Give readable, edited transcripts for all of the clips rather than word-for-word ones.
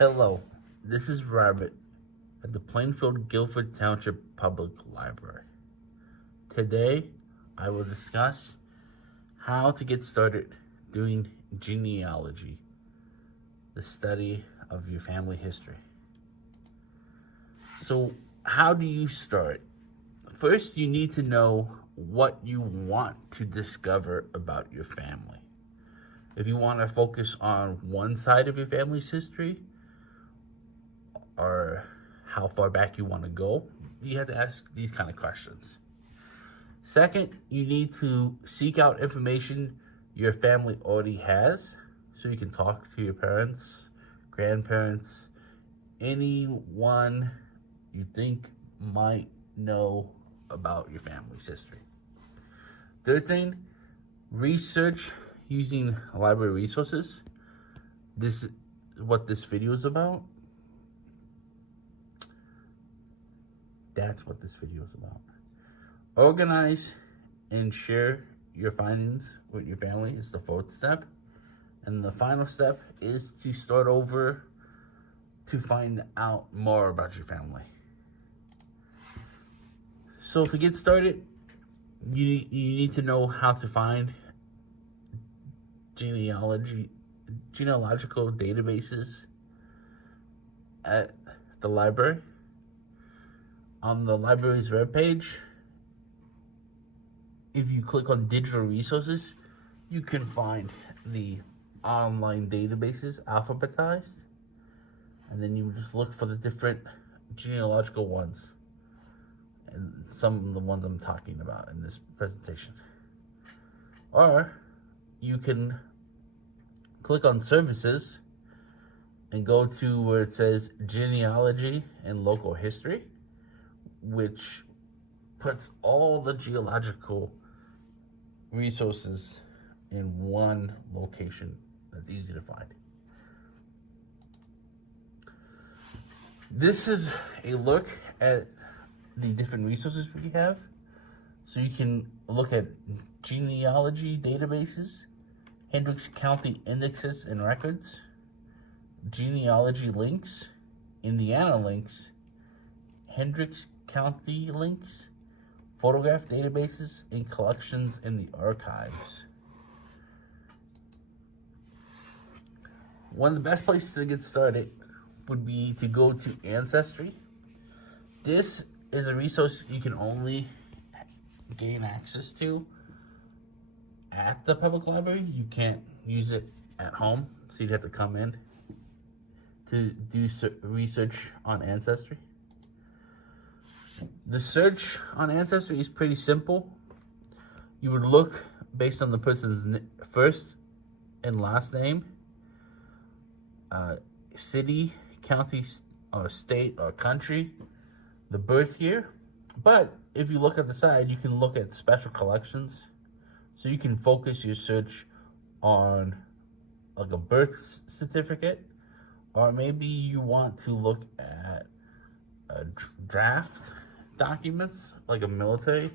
Hello, this is Robert at the Plainfield Guilford Township Public Library. Today, I will discuss how to get started doing genealogy, the study of your family history. So, how do you start? First, you need to know what you want to discover about your family. If you want to focus on one side of your family's history, or how far back you want to go, you have to ask these kind of questions. Second, you need to seek out information your family already has, so you can talk to your parents, grandparents, anyone you think might know about your family's history. Third thing, research using library resources. This is what this video is about. That's what this video is about. Organize and share your findings with your family is the fourth step. And the final step is to start over to find out more about your family. So to get started, you need to know how to find genealogical databases at the library. On the library's webpage, if you click on digital resources, you can find the online databases alphabetized, and then you just look for the different genealogical ones, and some of the ones I'm talking about in this presentation. Or you can click on services and go to where it says genealogy and local history, which puts all the geological resources in one location that's easy to find. This is a look at the different resources we have. So you can look at genealogy databases, Hendricks County indexes and records, genealogy links, Indiana links, Hendricks County links, photograph databases, and collections in the archives. One of the best places to get started would be to go to Ancestry. This is a resource you can only gain access to at the public library. You can't use it at home, so you'd have to come in to do research on Ancestry. The search on Ancestry is pretty simple. You would look based on the person's first and last name, city, county, or state, or country, the birth year. But if you look at the side, you can look at special collections. So you can focus your search on like a birth certificate, or maybe you want to look at a draft documents, like a military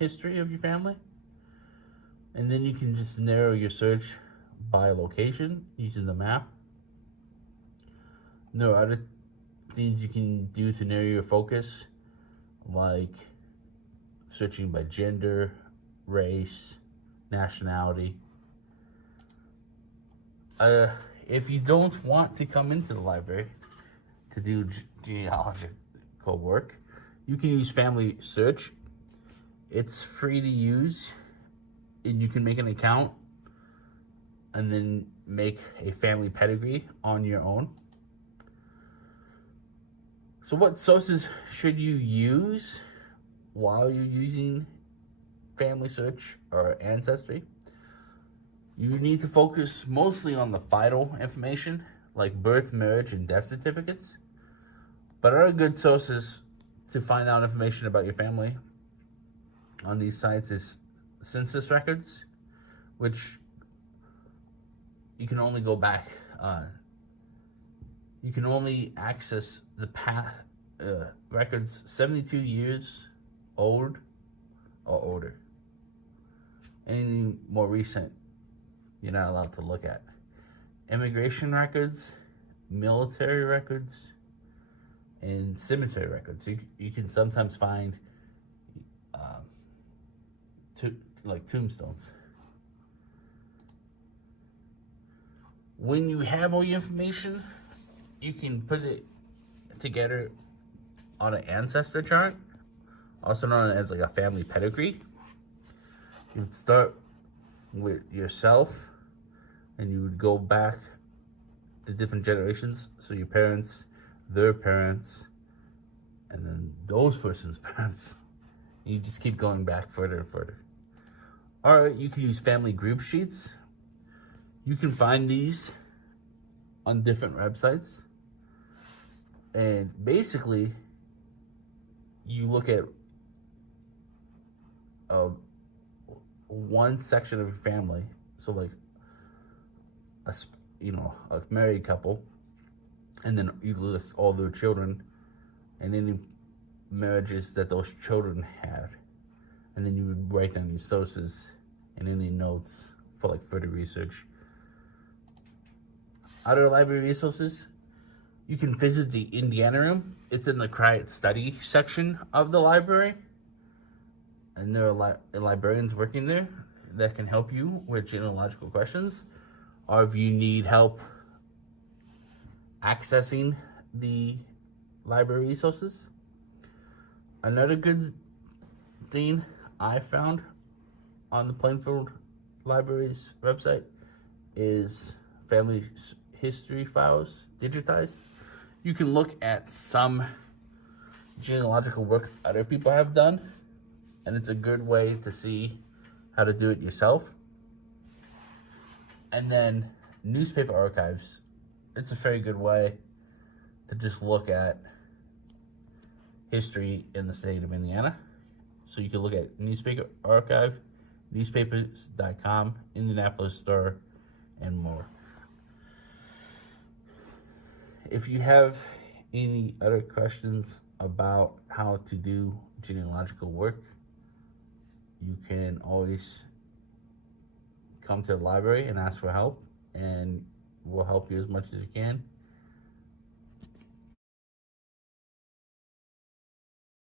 history of your family. And then you can just narrow your search by location using the map. There are other things you can do to narrow your focus, like searching by gender, race, nationality. If you don't want to come into the library to do genealogical work, you can use Family Search. It's free to use, and you can make an account and then make a family pedigree on your own. So what sources should you use while you're using Family Search or Ancestry? You need to focus mostly on the vital information, like birth, marriage, and death certificates. But other good sources to find out information about your family on these sites is census records, which you can only go back, you can only access the records 72 years old or older. Anything more recent, you're not allowed to look at. Immigration records military records, and cemetery records. You can sometimes find like tombstones. When you have all your information, you can put it together on an ancestor chart, also known as like a family pedigree. You would start with yourself, and you would go back the different generations. So your parents, their parents, and then those person's parents. You just keep going back further and further. Or you can use family group sheets. You can find these on different websites. And basically, you look at one section of your family. So like a married couple, and then you list all their children and any marriages that those children had, and then you would write down your sources and any notes for like further research. Other library resources, you can visit the Indiana Room. It's in the Quiet Study section of the library, and there are librarians working there that can help you with genealogical questions, or if you need help accessing the library resources. Another good thing I found on the Plainfield Library's website is family history files digitized. You can look at some genealogical work other people have done, and it's a good way to see how to do it yourself. And then newspaper archives, it's a very good way to just look at history in the state of Indiana. So you can look at newspaper archive, newspapers.com, Indianapolis Star, and more. If you have any other questions about how to do genealogical work, you can always come to the library and ask for help, and we'll help you as much as we can.